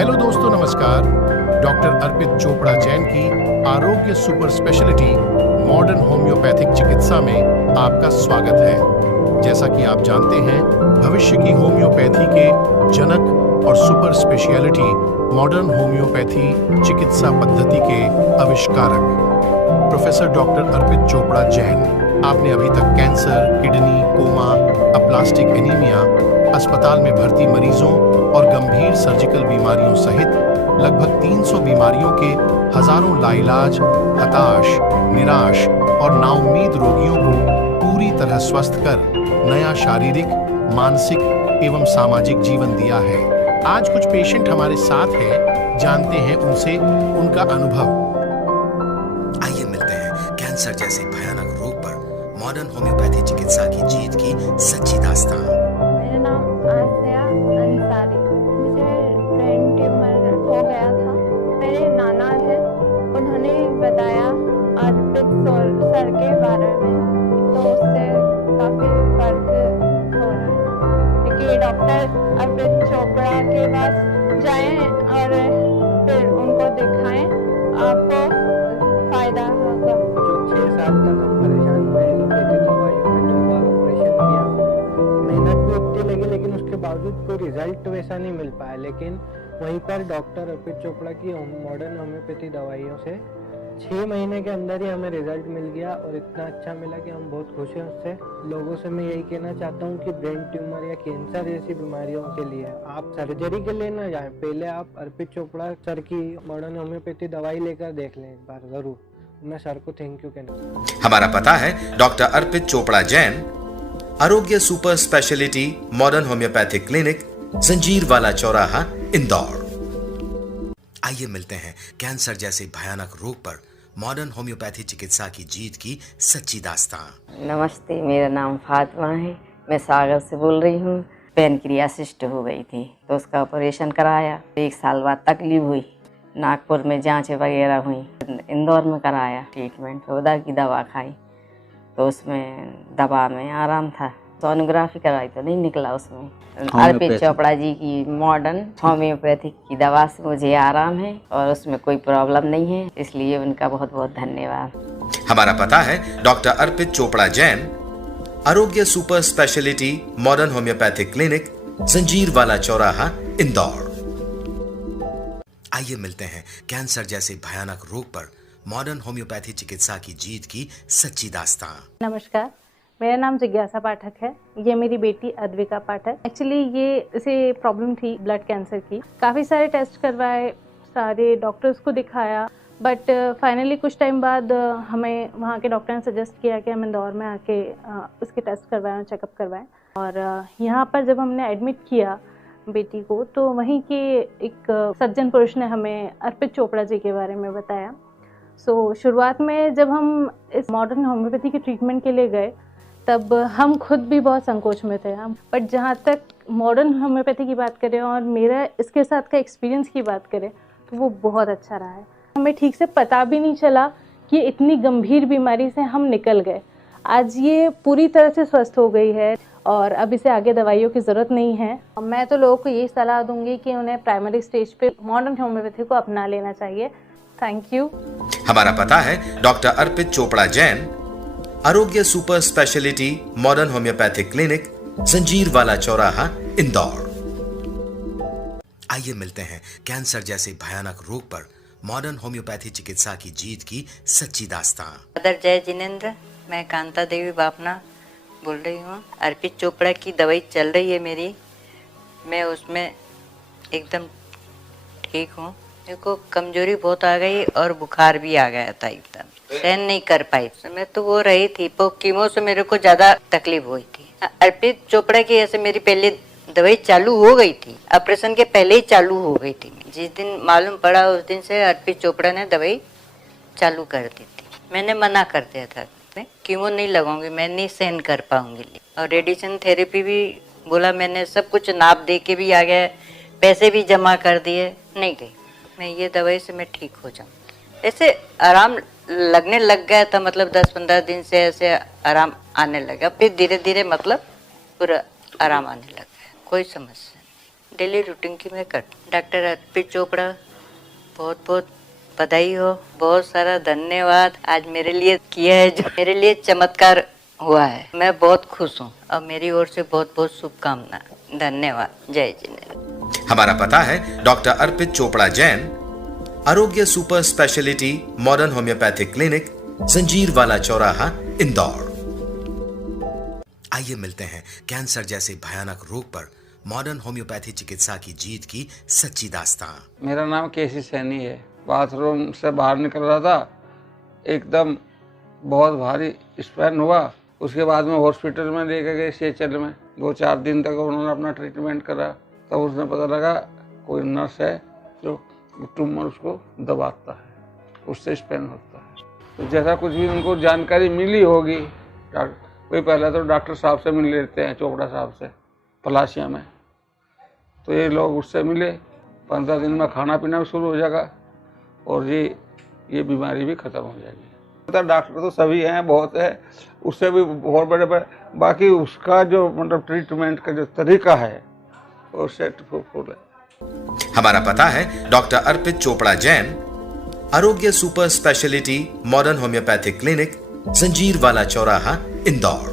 Hello दोस्तों, नमस्कार। Doctor Arpit Chopra Jain की आरोग्य सुपर स्पेशलिटी मॉडर्न होम्योपैथिक चिकित्सा में आपका स्वागत है। जैसा कि आप जानते हैं, भविष्य की होम्योपैथी के जनक और सुपर स्पेशलिटी मॉडर्न होम्योपैथी चिकित्सा पद्धति के आविष्कारक प्रोफेसर डॉक्टर अर्पित चोपड़ा जैन। आपने अभी तक cancer, kidney, coma, aplastic anaemia, अस्पताल में भर्ती मरीजों और गंभीर सर्जिकल बीमारियों सहित लगभग 300 बीमारियों के हजारों लाइलाज, हताश, निराश और नाउम्मीद रोगियों को पूरी तरह स्वस्थ कर नया शारीरिक, मानसिक एवं सामाजिक जीवन दिया है। आज कुछ पेशेंट हमारे साथ हैं, जानते हैं उनसे उनका अनुभव। आइए मिलते हैं कैंसर जैसे भयानक रोग पर मॉडर्न होम्योपैथी चिकित्सा की जीत की सच्ची दास्तान। मेरा नाम आसिया अंसारी। मुझे ब्रेन ट्यूमर हो गया था। मेरे नाना थे, उन्होंने बताया अर्पित सर के बारे में, तो उससे काफ़ी फर्क हो रहा है कि डॉक्टर अर्पित चोपड़ा के पास जाएं और फिर उनको दिखाएं, आपको फ़ायदा होगा। जो 6 साल तक हम परेशान हुए, एलोपैथी दवाइयों में 2 बार ऑपरेशन किया, मेहनत भी उतनी लगी, लेकिन उसके बावजूद कोई रिजल्ट वैसा नहीं मिल पाया। लेकिन वहीं पर डॉक्टर अर्पित चोपड़ा की मॉडर्न होम्योपैथी दवाइयों से 6 महीने के अंदर ही हमें रिजल्ट मिल गया और इतना अच्छा मिला कि हम बहुत खुश हैं उससे। लोगों से मैं यही कहना चाहता हूँ कि ब्रेन ट्यूमर या कैंसर जैसी बीमारियों के लिए आप सर्जरी के लिए ना जाएं, पहले आप अर्पित चोपड़ा सर की मॉडर्न होम्योपैथी दवाई लेकर देख लें एक बार जरूर। मैं सर को थैंक यू कहना। हमारा पता है डॉक्टर अर्पित चोपड़ा जैन, आरोग्य super speciality modern homeopathic clinic, जंजीर वाला चौराहा, इंदौर। आइए मिलते हैं कैंसर जैसे भयानक रोग पर मॉडर्न होम्योपैथी चिकित्सा की जीत की सच्ची दास्तान। नमस्ते, मेरा नाम फातिमा है। मैं सागर से बोल रही हूँ। पैनक्रियासिस्ट हो गई थी तो उसका ऑपरेशन कराया। 1 साल बाद तकलीफ हुई, नागपुर में जांचें वगैरह हुई, इंदौर में कराया ट्रीटमेंट, फिर उधर की दवा खाई तो उसमें दवा में आराम था। सोनोग्राफी कराई तो नहीं निकला उसमें। अर्पित चोपड़ा जी की मॉडर्न होम्योपैथिक की दवा से मुझे आराम है और उसमें कोई प्रॉब्लम नहीं है, इसलिए उनका बहुत बहुत धन्यवाद। हमारा पता है डॉक्टर अर्पित चोपड़ा जैन, आरोग्य super speciality modern homeopathic clinic, जंजीर वाला चौराहा, इंदौर। आइए मिलते हैं कैंसर जैसे भयानक रोग पर मॉडर्न होम्योपैथी चिकित्सा की जीत की सच्ची दास्तान। नमस्कार, मेरा नाम जिज्ञासा पाठक है। ये मेरी बेटी अद्विका पाठक। एक्चुअली ये इसे प्रॉब्लम थी ब्लड कैंसर की। काफ़ी सारे टेस्ट करवाए, सारे डॉक्टर्स को दिखाया, बट फाइनली कुछ टाइम बाद हमें वहाँ के डॉक्टर ने सजेस्ट किया कि हम इंदौर में आके उसके टेस्ट करवाएं, चेकअप करवाएं। और यहाँ पर जब हमने एडमिट किया बेटी को, तो वहीं के एक सज्जन पुरुष ने हमें अर्पित चोपड़ा जी के बारे में बताया। शुरुआत में जब हम इस मॉडर्न होम्योपैथी के ट्रीटमेंट के लिए गए, तब हम खुद भी बहुत संकोच में थे हम। बट जहाँ तक मॉडर्न होम्योपैथी की बात करें और मेरा इसके साथ का एक्सपीरियंस की बात करें, तो वो बहुत अच्छा रहा है। हमें ठीक से पता भी नहीं चला कि इतनी गंभीर बीमारी से हम निकल गए। आज ये पूरी तरह से स्वस्थ हो गई है और अब इसे आगे दवाइयों की ज़रूरत नहीं है। मैं तो लोगों को यही सलाह दूंगी कि उन्हें प्राइमरी स्टेज पे मॉडर्न होम्योपैथी को अपना लेना चाहिए। Thank you. हमारा पता है डॉक्टर अर्पित चोपड़ा जैन, आरोग्य super speciality modern homeopathic clinic, जंजीर वाला चौराहा, इंदौर। आइए मिलते हैं कैंसर जैसे भयानक रोग पर मॉडर्न होम्योपैथी चिकित्सा की जीत की सच्ची दास्तां। मदर जय जिनेंद्र, मैं कांता देवी बापना बोल रही हूँ। अर्पित चोपड़ा की दवाई चल रही है मेरी, मैं उसमें एकदम ठीक हूँ। मेरे को कमजोरी बहुत आ गई और बुखार भी आ गया था, एकदम सहन नहीं कर पाई। मैं तो वो रही थी, पर कीमो से मेरे को ज्यादा तकलीफ हुई थी। अर्पित चोपड़ा की ऐसे मेरी पहले दवाई चालू हो गई थी, ऑपरेशन के पहले ही चालू हो गई थी। जिस दिन मालूम पड़ा उस दिन से अर्पित चोपड़ा ने दवाई चालू कर दी थी। मैंने मना कर दिया था, मैं कीमो नहीं लगाऊंगी, मैं नहीं सहन कर पाऊंगी। और रेडिएशन थेरेपी भी बोला, मैंने सब कुछ नाप दे के भी आ गया, पैसे भी जमा कर दिए, नहीं गई। मैं ये दवाई से मैं ठीक हो जाऊँ। ऐसे आराम लगने लग गया था, मतलब 10-15 दिन से ऐसे आराम आने लगा। फिर धीरे धीरे मतलब पूरा आराम आने लग गया, कोई समस्या नहीं। डेली रूटीन की मैं कर। डॉक्टर अर्पित चोपड़ा बहुत बहुत बधाई हो, बहुत सारा धन्यवाद। आज मेरे लिए किया है जो मेरे लिए चमत्कार हुआ है, मैं बहुत खुश हूँ और मेरी ओर से बहुत बहुत शुभकामना। धन्यवाद। जय जिनेंद्र। हमारा पता है डॉक्टर अर्पित चोपड़ा जैन, आरोग्य super speciality modern homeopathic clinic, जंजीर वाला चौराहा, इंदौर। आइए मिलते हैं कैंसर जैसे भयानक रोग पर मॉडर्न होम्योपैथी चिकित्सा की जीत की सच्ची दास्तां। मेरा नाम केसी सैनी है। बाथरूम से बाहर निकल रहा था, एकदम बहुत भारी स्पैन हुआ। उसके बाद में हॉस्पिटल में लेके गए CHL में। 2-4 दिन तक उन्होंने अपना ट्रीटमेंट करा, तब उसने पता लगा कोई नर्स है जो ट्यूमर उसको दबाता है, उससे स्पैन होता है। तो जैसा कुछ भी उनको जानकारी मिली होगी, कोई पहले तो डॉक्टर साहब से मिल लेते हैं, चोपड़ा साहब से पलाशिया में। तो ये लोग उससे मिले, 15 दिन में खाना पीना भी शुरू हो जाएगा और ये बीमारी भी ख़त्म हो जाएगी। डॉक्टर तो सभी हैं, बहुत है, उससे भी बहुत बड़े बड़े। बाकी उसका जो मतलब ट्रीटमेंट का जो तरीका है वो सेट फुल है। हमारा पता है डॉक्टर अर्पित चोपड़ा जैन, आरोग्य super speciality modern homeopathic clinic, जंजीर वाला चौराहा, इंदौर।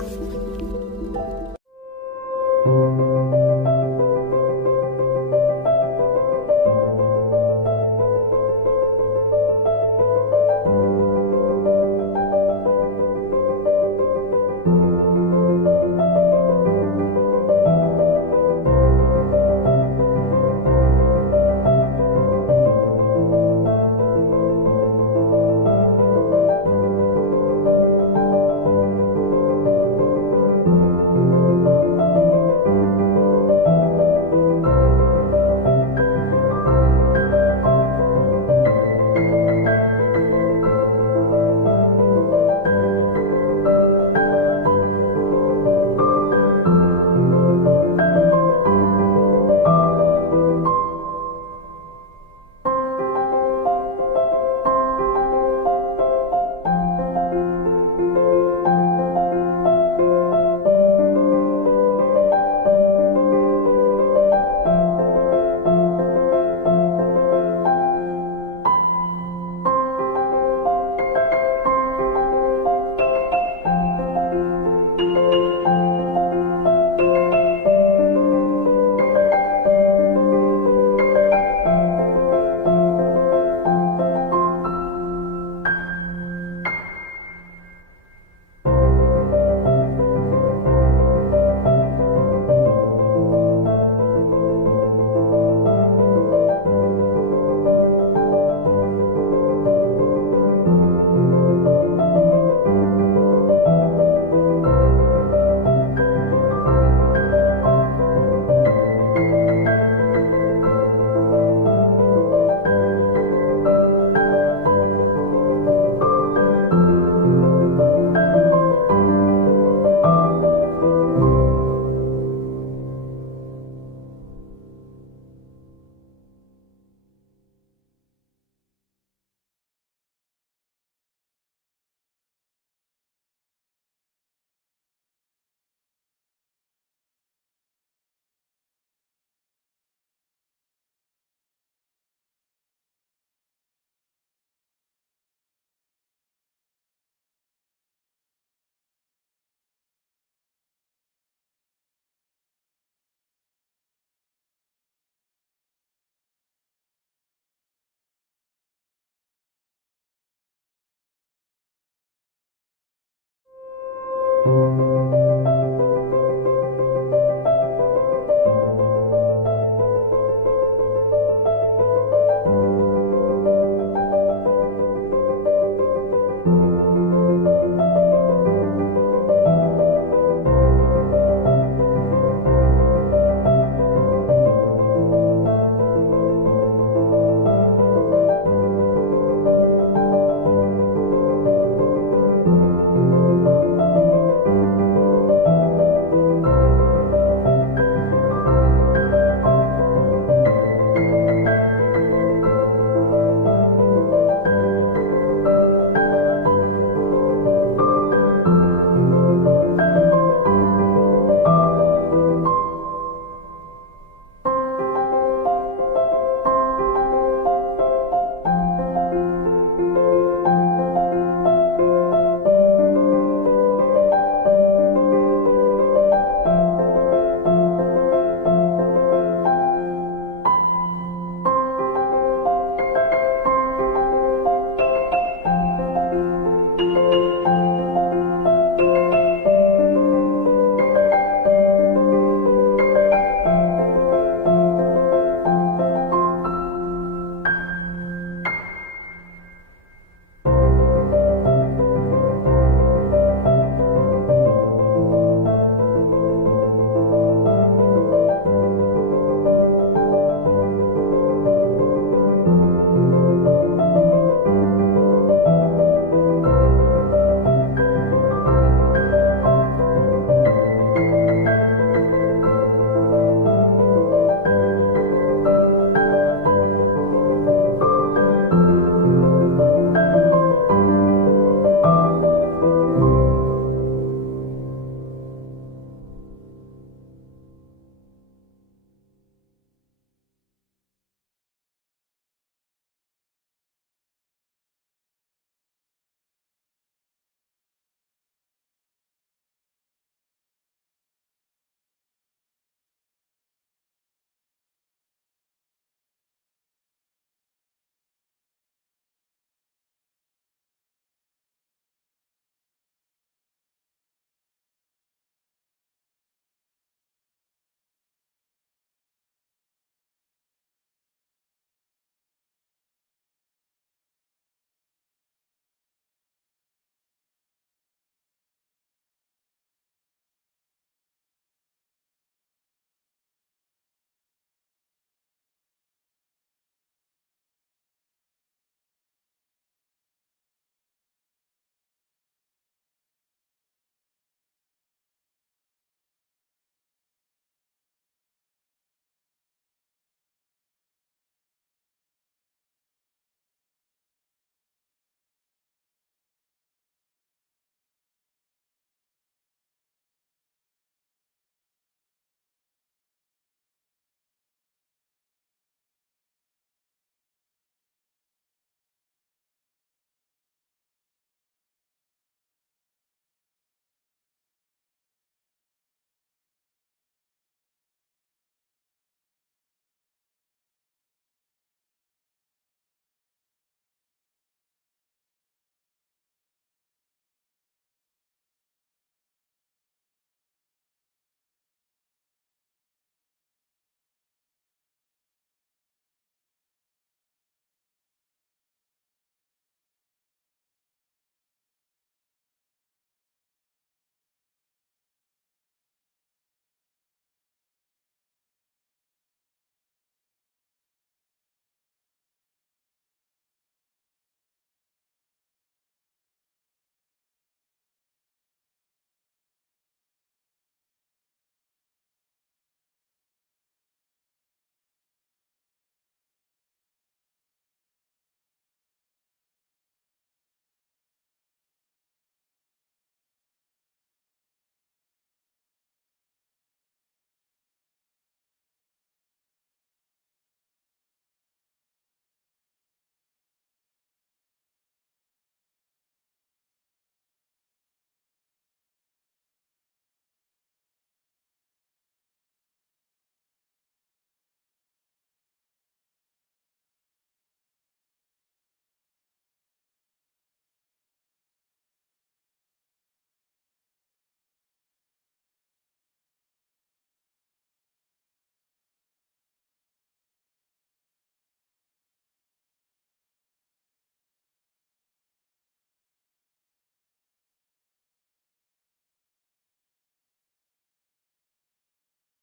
है।